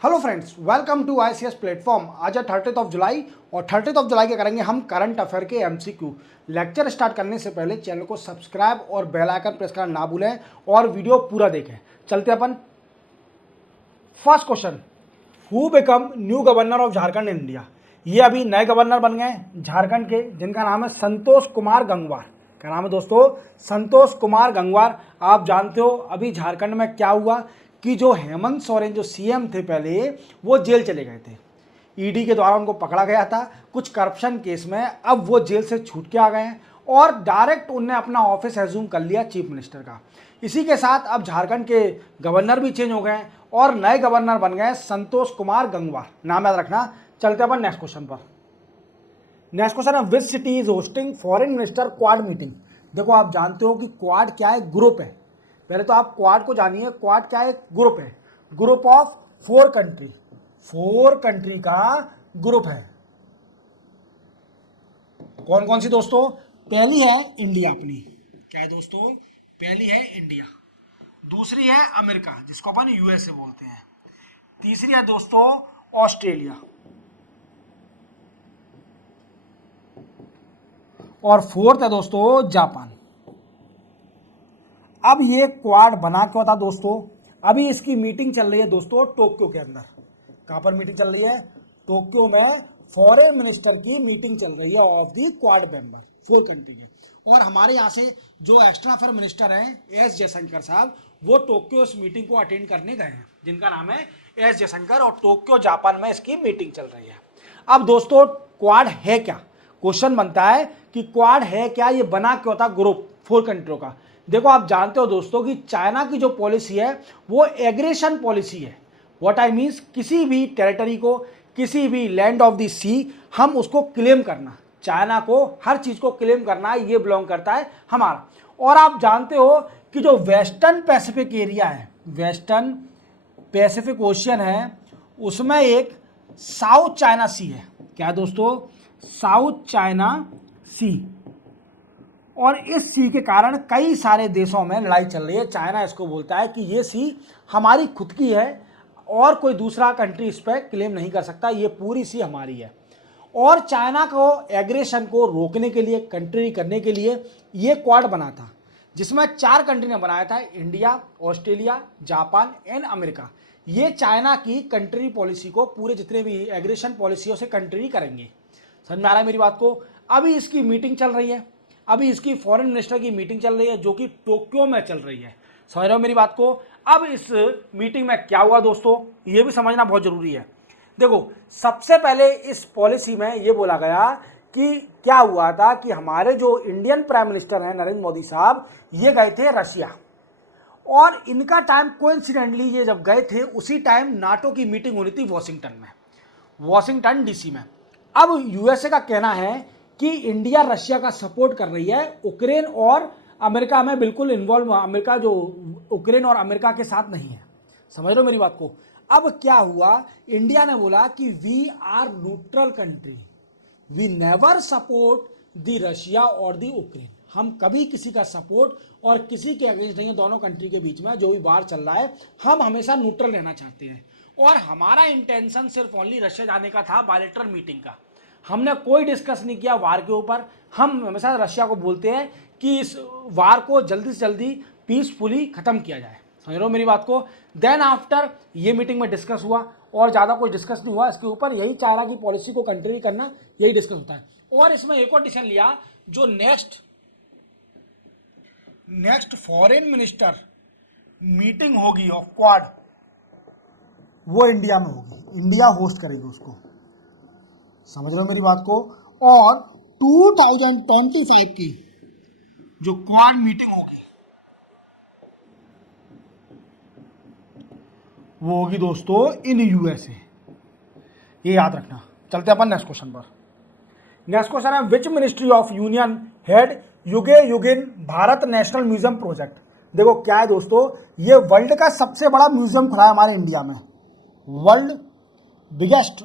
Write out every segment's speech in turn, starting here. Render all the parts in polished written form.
Hello friends, welcome to ICS platform. आज है 30 जुलाई और 30 जुलाई के करेंगे हम करंट अफेयर के एमसीक्यू। लेक्चर स्टार्ट करने से पहले चैनल को सब्सक्राइब और बेल आइकन प्रेस करना ना भूलें और वीडियो पूरा देखें। चलते अपन first question, who become new governor of Jharkhand in India. ये अभी नए गवर्नर बन गए झारखंड के, जिनका नाम है संतोष कुमार गंगवार। क्या नाम है दोस्तों? संतोष कुमार गंगवार। आप जानते हो अभी झारखंड में क्या हुआ कि जो हेमंत सोरेन जो सीएम थे पहले, वो जेल चले गए थे। ईडी के द्वारा उनको पकड़ा गया था कुछ करप्शन केस में। अब वो जेल से छूट के आ गए हैं और डायरेक्ट उनने अपना ऑफिस एज्यूम कर लिया चीफ मिनिस्टर का। इसी के साथ अब झारखंड के गवर्नर भी चेंज हो गए हैं और नए गवर्नर बन गए संतोष कुमार गंगवार। नाम याद रखना। चलते अपन नेक्स्ट क्वेश्चन पर। नेक्स्ट क्वेश्चन है, which city is hosting foreign minister quad meeting. देखो आप जानते हो कि क्वाड क्या है? ग्रुप है। पहले तो आप क्वाड को जानिए। क्वाड क्या है? ग्रुप है। Group of 4 country. 4 कंट्री का ग्रुप है। कौन कौन सी दोस्तों? पहली है इंडिया अपनी। क्या है दोस्तों? पहली है इंडिया। दूसरी है अमेरिका, जिसको अपन यूएसए बोलते हैं। तीसरी है दोस्तों ऑस्ट्रेलिया। और फोर्थ है दोस्तों जापान। अब ये क्वाड बना क्यों था दोस्तों? अभी इसकी मीटिंग चल रही है दोस्तों टोक्यो के अंदर। कहां पर मीटिंग चल रही है? टोक्यो में फॉरेन मिनिस्टर की मीटिंग चल रही है of the quad member 4 country के। और हमारे यहाँ से जो एक्स्ट्रा अफेयर मिनिस्टर हैं एस जयशंकर साहब, वो टोक्यो इस मीटिंग को अटेंड करने गए हैं, जिनका नाम है एस जयशंकर। और टोक्यो जापान में इसकी मीटिंग चल रही है। अब दोस्तों क्वाड है क्या? क्वेश्चन बनता है कि क्वाड है क्या, ये बना क्यों था ग्रुप 4 कंट्रियों का। देखो आप जानते हो दोस्तों कि चाइना की जो पॉलिसी है वो एग्रेशन पॉलिसी है। व्हाट आई मीन्स, किसी भी टेरिटरी को, किसी भी लैंड ऑफ द सी, हम उसको क्लेम करना। चाइना को हर चीज को क्लेम करना, ये बिलोंग करता है हमारा। और आप जानते हो कि जो वेस्टर्न पैसिफिक एरिया है, वेस्टर्न पैसिफिक ओशियन है, उसमें एक साउथ चाइना सी है। क्या दोस्तों? साउथ चाइना सी। और इस सी के कारण कई सारे देशों में लड़ाई चल रही है। चाइना इसको बोलता है कि ये सी हमारी खुद की है और कोई दूसरा कंट्री इस पर क्लेम नहीं कर सकता, ये पूरी सी हमारी है। और चाइना को एग्रेशन को रोकने के लिए, कंट्री करने के लिए ये क्वाड बना था, जिसमें 4 कंट्री ने बनाया था, India, Australia, Japan and America. ये चाइना की कंट्री पॉलिसी को, पूरे जितने भी एग्रेशन पॉलिसियों से कंट्री करेंगे। समझ में आ रहा है मेरी बात को? अभी इसकी मीटिंग चल रही है, अभी इसकी फॉरेन मिनिस्टर की मीटिंग चल रही है जो कि टोक्यो में चल रही है। समझ रहे हो मेरी बात को? अब इस मीटिंग में क्या हुआ दोस्तों, ये भी समझना बहुत जरूरी है। देखो सबसे पहले इस पॉलिसी में ये बोला गया कि क्या हुआ था कि हमारे जो इंडियन प्राइम मिनिस्टर हैं नरेंद्र मोदी साहब, ये गए थे रशिया। और इनका टाइम कोइंसिडेंटली, ये जब गए थे उसी टाइम नाटो की मीटिंग होनी थी वॉशिंगटन में, वॉशिंगटन डीसी में। अब यूएसए का कहना है कि इंडिया रशिया का सपोर्ट कर रही है, यूक्रेन और अमेरिका में बिल्कुल इन्वॉल्व, अमेरिका जो यूक्रेन और अमेरिका के साथ नहीं है। समझ लो मेरी बात को? अब क्या हुआ, इंडिया ने बोला कि we are neutral country, we never support the Russia और द यूक्रेन। हम कभी किसी का सपोर्ट और किसी के अगेंस्ट नहीं है। दोनों कंट्री के बीच में जो भी वार चल रहा है, हम हमेशा न्यूट्रल रहना चाहते हैं। और हमारा इंटेंशन सिर्फ ओनली रशिया जाने का था, बायलैटरल मीटिंग का। हमने कोई डिस्कस नहीं किया वार के ऊपर। हम हमेशा रशिया को बोलते हैं कि इस वार को जल्दी से जल्दी पीसफुली खत्म किया जाए। समझ रहे हो मेरी बात को? देन आफ्टर ये मीटिंग में डिस्कस हुआ और ज़्यादा कुछ डिस्कस नहीं हुआ इसके ऊपर। यही चाइना की पॉलिसी को कंट्री करना, यही डिस्कस होता है। और इसमें एक और डिसीजन लिया, जो नेक्स्ट फॉरेन मिनिस्टर मीटिंग होगी ऑफ क्वाड, वो इंडिया में होगी। इंडिया होस्ट करेगी उसको। समझ रहे हो मेरी बात को? और 2025 की जो क्वाड मीटिंग होगी वो होगी दोस्तों इन यूएसए। ये याद रखना। चलते अपन नेक्स्ट क्वेश्चन पर। नेक्स्ट क्वेश्चन है, which ministry of union head युगे युगिन भारत नेशनल म्यूजियम प्रोजेक्ट। देखो क्या है दोस्तों, ये वर्ल्ड का सबसे बड़ा म्यूजियम खुला है हमारे इंडिया में, world biggest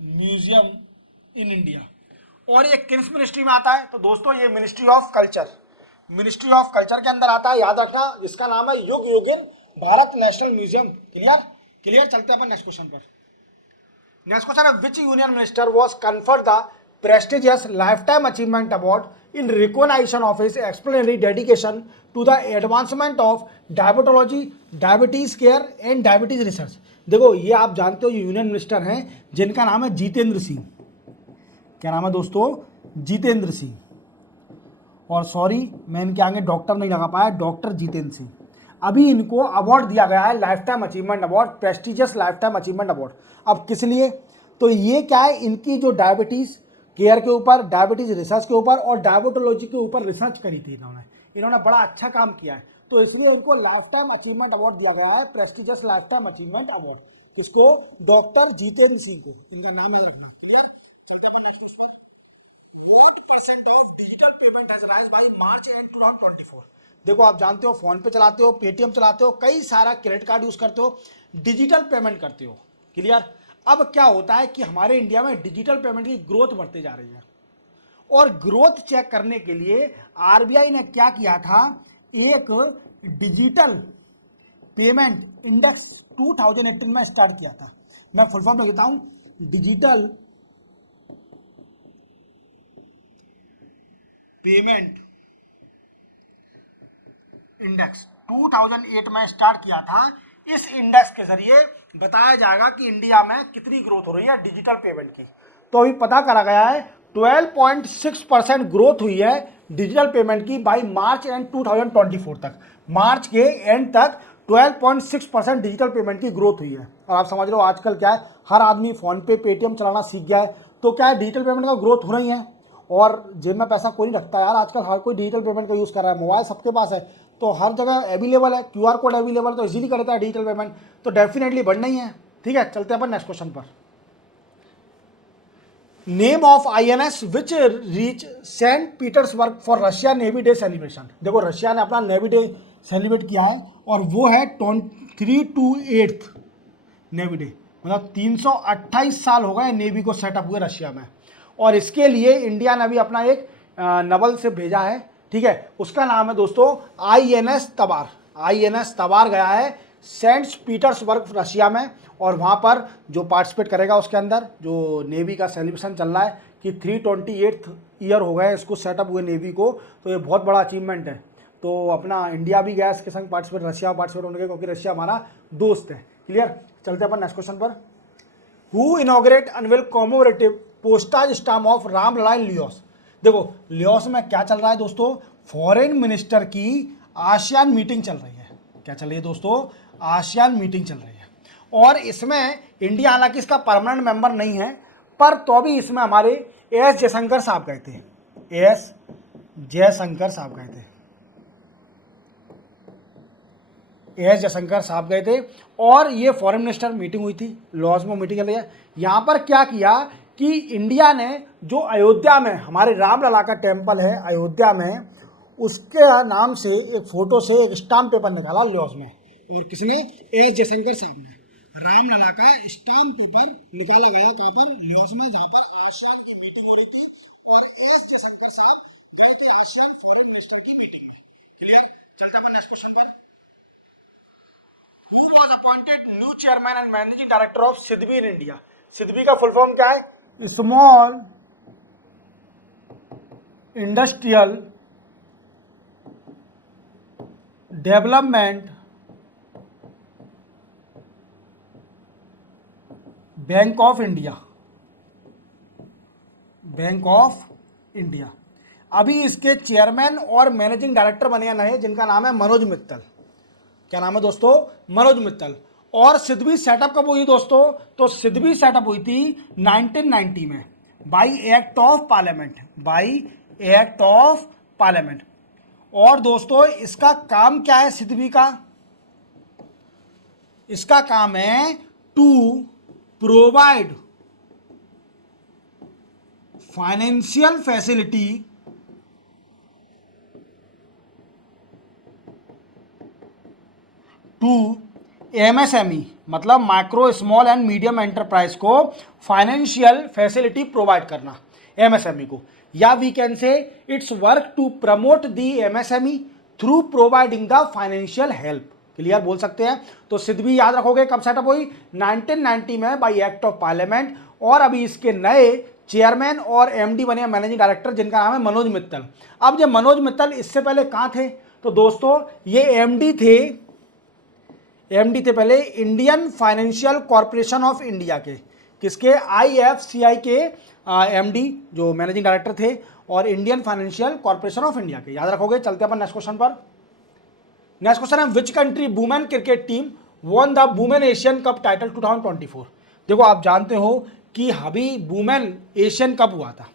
museum in India. और ये किस मिनिस्ट्री में आता है? तो दोस्तों ये ministry of culture, ministry of culture के अंदर आता है। याद रखना, जिसका नाम है Yug Yugin Bharat national museum. Clear clear, चलते हैं अपन नेक्स्ट क्वेश्चन पर। नेक्स्ट क्वेश्चन है, which union minister was conferred the prestigious lifetime achievement award in recognition of his exemplary dedication to the advancement of diabetology, diabetes care and diabetes research. देखो ये आप जानते हो ये यूनियन मिनिस्टर हैं जिनका नाम है जितेंद्र सिंह। क्या नाम है दोस्तों? जितेंद्र सिंह। और सॉरी मैं इनके आगे डॉक्टर नहीं लगा पाया, डॉक्टर जितेंद्र सिंह। अभी इनको अवार्ड दिया गया है life time achievement award, prestigious life time achievement award. अब किस लिए? तो ये क्या है, इनकी जो डायबिटीज़ केयर के ऊपर, डायबिटीज रिसर्च के ऊपर और डायबिटोलॉजी के ऊपर रिसर्च करी थी इन्होंने बड़ा अच्छा काम किया है, तो इसलिए इनको लाइफ टाइम अचीवमेंट अवार्ड दिया गया है, prestigious life time achievement award. किसको? डॉक्टर जितेंद्र सिंह को। इनका नाम याद रखना। क्लियर, चलते हैं next question. What percent of digital payment has rise by March end 2024? देखो आप जानते हो फोन पे चलाते हो, पेटीएम चलाते हो, कई सारा क्रेडिट कार्ड यूज करते हो, डिजिटल पेमेंट करते हो। क्लियर। अब क्या होता है कि हमारे इंडिया में डिजिटल पेमेंट की ग्रोथ बढ़ती जा रही है और ग्रोथ चेक करने के लिए आरबीआई ने क्या किया था, एक डिजिटल पेमेंट इंडेक्स 2018 में स्टार्ट किया था। मैं फुल फॉर्म लिखता हूं, डिजिटल पेमेंट इंडेक्स 2008 में स्टार्ट किया था। इस इंडेक्स के जरिए बताया जाएगा कि इंडिया में कितनी ग्रोथ हो रही है डिजिटल पेमेंट की। तो अभी पता करा गया है 12.6% ग्रोथ हुई है डिजिटल पेमेंट की बाई मार्च एंड 2024 तक। मार्च के एंड तक 12.6% डिजिटल पेमेंट की ग्रोथ हुई है। और आप समझ लो आजकल क्या है, हर आदमी फोन पे पेटीएम चलाना सीख गया है, तो क्या है डिजिटल पेमेंट का ग्रोथ हो रही है। और जेब में पैसा कोई नहीं रखता यार, आजकल हर कोई डिजिटल पेमेंट का यूज़ कर रहा है, मोबाइल सबके पास है, तो हर जगह अवेलेबल है, क्यूआर कोड अवेलेबल, तो इजीली करता है डिजिटल पेमेंट, तो डेफिनेटली बढ़ना ही है। ठीक है, चलते हैं अपन नेक्स्ट क्वेश्चन पर। Name of INS which reach Saint Petersburg for Russia navy day celebration. देखो रशिया ने अपना नेवी डे सेलिब्रेट किया है और वो है 328 नेवी डे, मतलब 328 साल हो गए नेवी को सेटअप हुए रशिया में। और इसके लिए इंडिया ने अभी अपना एक नवल से भेजा है, ठीक है, उसका नाम है दोस्तों आईएनएस तबार। आईएनएस तबार गया है सेंट पीटर्सबर्ग रशिया में, और वहाँ पर जो पार्टिसिपेट करेगा उसके अंदर जो नेवी का सेलिब्रेशन चल रहा है कि 328 ईयर हो गए इसको सेटअप हुए नेवी को, तो ये बहुत बड़ा अचीवमेंट है। तो अपना इंडिया भी गया इसके संग पार्टिसिपेट, रशिया पार्टिसिपेट होने के, क्योंकि रशिया हमारा दोस्त है। क्लियर, चलते अपन नेक्स्ट क्वेश्चन पर। Who inaugurate unveil commemorative postage stamp of Ramlalla in Laos. देखो लियोस में क्या चल रहा है दोस्तों, फॉरेन मिनिस्टर की आसियान मीटिंग चल रही है। क्या चल रही है दोस्तों? आसियान मीटिंग चल रही है, और इसमें इंडिया हालांकि इसका परमानेंट मेंबर नहीं है, पर तो भी इसमें हमारे एस जयशंकर साहब गए थे, एस जयशंकर साहब गए थे, एस जयशंकर साहब गए थे, और ये फॉरेन मिनिस्टर मीटिंग हुई थी, लॉज में मीटिंग चल रही है। यहाँ पर क्या किया कि इंडिया ने जो अयोध्या में हमारे रामलला का टेम्पल है अयोध्या में, उसके नाम से एक फोटो से एक स्टाम्प पेपर निकाला लॉज में, और किसने? एस जयशंकर साहब ने रामलला का स्टाम्प पेपर निकाला गया कहाँ पर? लॉज में, जहाँ पर आसियान की मीटिंग हो रही थी, और एस जयशंकर साहब गए थे आसियान फॉरेन मिनिस्टर की मीटिंग में। क्लियर, चलते अपन नेक्स्ट क्वेश्चन पर। Who was appointed new chairman and managing director of SIDBI in India? SIDBI का फुल फॉर्म क्या है? Small industrial development bank of India, bank of India. अभी इसके चेयरमैन और मैनेजिंग डायरेक्टर बने नए, जिनका नाम है मनोज मित्तल। क्या नाम है दोस्तों? मनोज मित्तल। और सिडबी सेटअप कब हुई दोस्तों? तो सिडबी सेटअप हुई थी 1990 में by act of parliament, by act of parliament. और दोस्तों इसका काम क्या है सिडबी का? इसका काम है to provide financial facility to MSME, मतलब micro small and medium enterprise को फाइनेंशियल फैसिलिटी प्रोवाइड करना एमएसएमई को, या we can say it's work to promote the MSME through providing the financial help. Clear बोल सकते हैं। तो सिडबी याद रखोगे कब सेटअप हुई, 1990 में बाई एक्ट ऑफ पार्लियामेंट, और अभी इसके नए चेयरमैन और एमडी बने मैनेजिंग डायरेक्टर, जिनका नाम है मनोज मित्तल। अब जब मनोज मित्तल इससे पहले कहाँ थे, तो दोस्तों ये एमडी थे पहले Indian financial corporation of India के, किसके, आईएफसीआई के एमडी जो मैनेजिंग डायरेक्टर थे, और Indian financial corporation of India के, याद रखोगे। चलते अपन नेक्स्ट क्वेश्चन पर। नेक्स्ट क्वेश्चन है which country women cricket team won the women Asian cup title 2024। देखो आप जानते हो कि अभी वुमेन एशियन कप हुआ था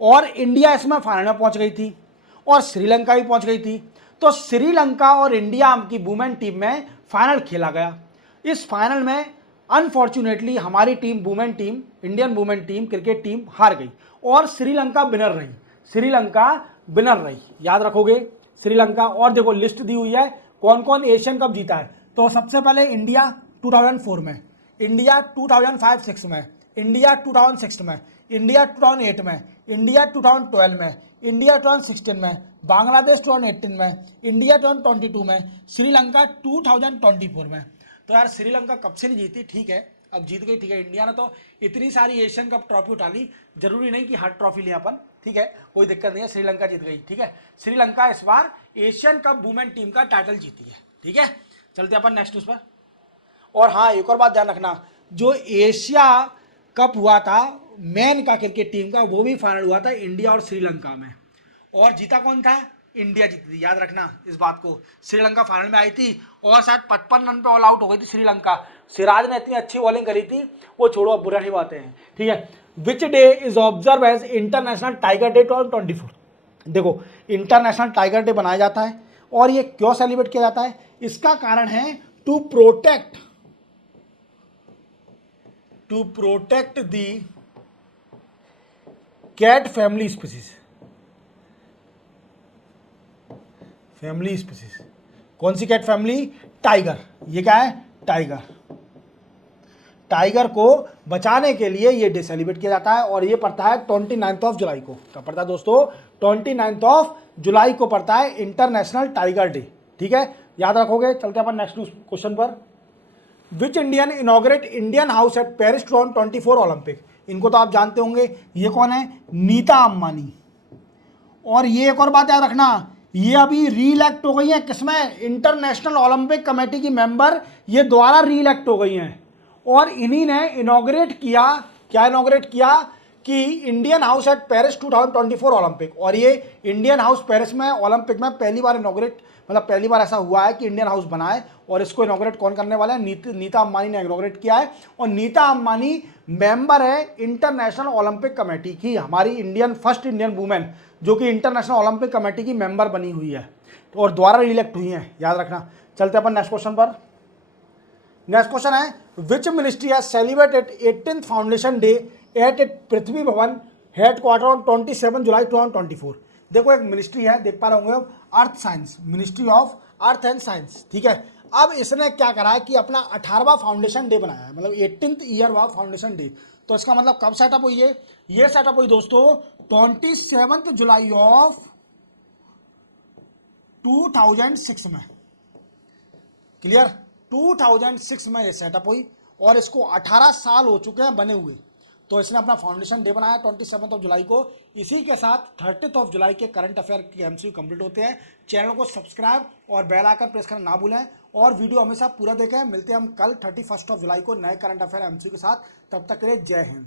और इंडिया इसमें फाइनल में पहुंच गई थी और श्रीलंका भी पहुंच गई थी। तो श्रीलंका और इंडिया की वुमेन टीम में फाइनल खेला गया। इस फाइनल में अनफॉर्चुनेटली हमारी team women team, Indian women team cricket team हार गई और श्रीलंका विनर रही। याद रखोगे श्रीलंका। और देखो लिस्ट दी हुई है कौन कौन एशियन कप जीता है। तो सबसे पहले इंडिया 2004 में, इंडिया 2005-6 में, इंडिया 2006 में, इंडिया 2008 में, इंडिया 2012 में, इंडिया 2016 में, बांग्लादेश 2018 में, इंडिया 2022 में, श्रीलंका 2024 में। तो यार श्रीलंका कब से नहीं जीती, ठीक है अब जीत गई, ठीक है। इंडिया ने तो इतनी सारी एशियन कप ट्रॉफी उठा ली, जरूरी नहीं कि हर ट्रॉफी लें अपन, ठीक है, कोई दिक्कत नहीं है, श्रीलंका जीत गई, ठीक है। श्रीलंका इस बार एशियन कप वुमेन टीम का टाइटल जीती है, ठीक है। चलते अपन नेक्स्ट उस पर। और हाँ एक और बात ध्यान रखना, जो एशिया कप हुआ था मैन का क्रिकेट टीम का, वो भी फाइनल हुआ था इंडिया और श्रीलंका में, और जीता कौन था, इंडिया जीती थी। याद रखना इस बात को। श्रीलंका फाइनल में आई थी और शायद 55 रन पे ऑल आउट हो गई थी श्रीलंका। सिराज ने इतनी अच्छी बॉलिंग करी थी, वो छोड़ो अब बुरा नहीं बातें हैं, ठीक है। Which day is observe as international tiger day 2024। देखो इंटरनेशनल टाइगर डे बनाया जाता है और ये क्यों सेलिब्रेट किया जाता है, इसका कारण है to protect the cat family species. कौन सी कैट फैमिली, टाइगर। ये क्या है, टाइगर को बचाने के लिए ये डे सेलिब्रेट किया जाता है और ये पड़ता है 29 जुलाई को। कब पड़ता है दोस्तों, 29 जुलाई को पड़ता है इंटरनेशनल टाइगर डे, ठीक है, याद रखोगे। चलते हैं अपन नेक्स्ट क्वेश्चन पर। Which Indian inaugurate Indian house at Paris 2024 Olympic. इनको तो आप जानते होंगे, ये कौन है, नीता अंबानी। और ये एक और बात याद रखना, ये अभी रीइलेक्ट हो गई है किसमें, इंटरनेशनल ओलंपिक कमेटी की मेंबर ये दोबारा रीइलेक्ट हो गई हैं और इन्हीं ने इनॉग्रेट किया, क्या इनॉग्रेट किया कि Indian house at Paris 2024 Olympic. और ये इंडियन हाउस पेरिस में ओलंपिक में पहली बार इनॉग्रेट, मतलब पहली बार ऐसा हुआ है कि इंडियन हाउस बना है और इसको इनॉग्रेट कौन करने वाला है, नीता अंबानी ने इनॉग्रेट किया है। और नीता अंबानी मेंबर है इंटरनेशनल ओलंपिक कमेटी की, हमारी फर्स्ट इंडियन वुमेन जो कि इंटरनेशनल ओलंपिक कमेटी की मेंबर बनी हुई है और द्वारा रिलेक्ट हुई हैं, याद रखना। चलते अपन नेक्स्ट क्वेश्चन पर। नेक्स्ट क्वेश्चन है which ministry has celebrated 18th foundation day at Prithvi Bhavan headquarter on 27 जुलाई 2024। देखो एक मिनिस्ट्री है, देख पा रहे होंगे, earth science, ministry of earth and science, ठीक है। अब इसने क्या करा है कि अपना 18वां फाउंडेशन डे बनाया है, मतलब 18th ईयर हुआ फाउंडेशन डे। तो इसका मतलब कब सेटअप हुई है, ये सेटअप हुई दोस्तों 27 जुलाई ऑफ 2006 में, क्लियर, 2006 में ये सेटअप हुई और इसको 18 साल हो चुके हैं बने हुए। तो इसने अपना फाउंडेशन डे बनाया 27 जुलाई को। इसी के साथ 30 जुलाई के करंट अफेयर के एमसीक्यू कंप्लीट होते हैं। चैनल को सब्सक्राइब और बेल आइकन प्रेस करना ना भूलें और वीडियो हमेशा पूरा देखें। मिलते हैं हम कल 31 जुलाई को नए करंट अफेयर एमसीक्यू के साथ। तब तक के लिए जय हिंद।